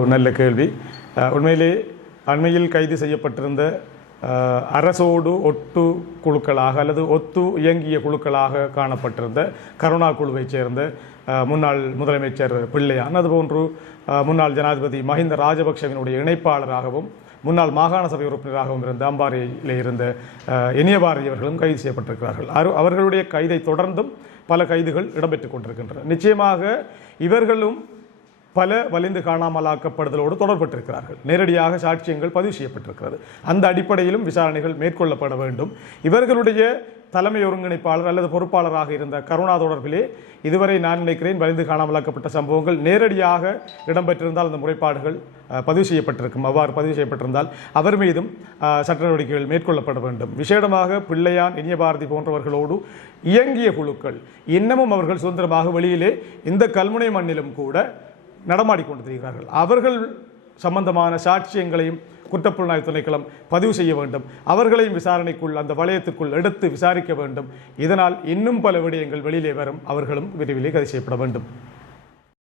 ஒரு நல்ல கேள்வி. உண்மையிலே அண்மையில் கைது செய்யப்பட்டிருந்த அரசோடு ஒட்டு குழுக்களாக அல்லது ஒத்து இயங்கிய குழுக்களாக காணப்பட்டிருந்த கருணா குழுவைச் சேர்ந்த முன்னாள் முதலமைச்சர் பிள்ளையான். அதுபோன்று முன்னாள் ஜனாதிபதி மஹிந்த ராஜபக்சவினுடைய இணைப்பாளராகவும் முன்னாள் மாகாண சபை உறுப்பினராகவும் இருந்த அம்பாறையில் இருந்த இனியபாரதி அவர்களும் கைது செய்யப்பட்டிருக்கிறார்கள். அரு- அவர்களுடைய கைதை தொடர்ந்தும் பல கைதுகள் இடம்பெற்றுக் கொண்டிருக்கின்றன. நிச்சயமாக இவர்களும் பல வலிந்து காணாமலாக்கப்படுதலோடு தொடர்பட்டிருக்கிறார்கள். நேரடியாக சாட்சியங்கள் பதிவு செய்யப்பட்டிருக்கிறது. அந்த அடிப்படையிலும் விசாரணைகள் மேற்கொள்ளப்பட வேண்டும். இவர்களுடைய தலைமை ஒருங்கிணைப்பாளர் அல்லது பொறுப்பாளராக இருந்த கருணா தொடர்பிலே இதுவரை நான் நினைக்கிறேன் வலிந்து காணாமலாக்கப்பட்ட சம்பவங்கள் நேரடியாக இடம்பெற்றிருந்தால் அந்த முறைப்பாடுகள் பதிவு செய்யப்பட்டிருக்கும். அவ்வாறு பதிவு செய்யப்பட்டிருந்தால் அவர் மீதும் சட்ட நடவடிக்கைகள் மேற்கொள்ளப்பட வேண்டும். விசேடமாக பிள்ளையான் இனியபாரதி போன்றவர்களோடு இயங்கிய குழுக்கள் இன்னமும் அவர்கள் சுதந்திரமாக வெளியிலே இந்த கல்முனை மண்ணிலும் கூட நடமாடிக்கொண்டு திரிகிறார்கள் அவர்கள் சம்பந்தமான சாட்சியங்களையும் குற்றப்புலனாய்வு திணைக்களம் பதிவு செய்ய வேண்டும். அவர்களையும் விசாரணைக்குள் அந்த வளையத்துக்குள் எடுத்து விசாரிக்க வேண்டும். இதனால் இன்னும் பல விடயங்கள் வெளியிலே வரும். அவர்களும் விரைவிலே கைது செய்யப்பட வேண்டும்.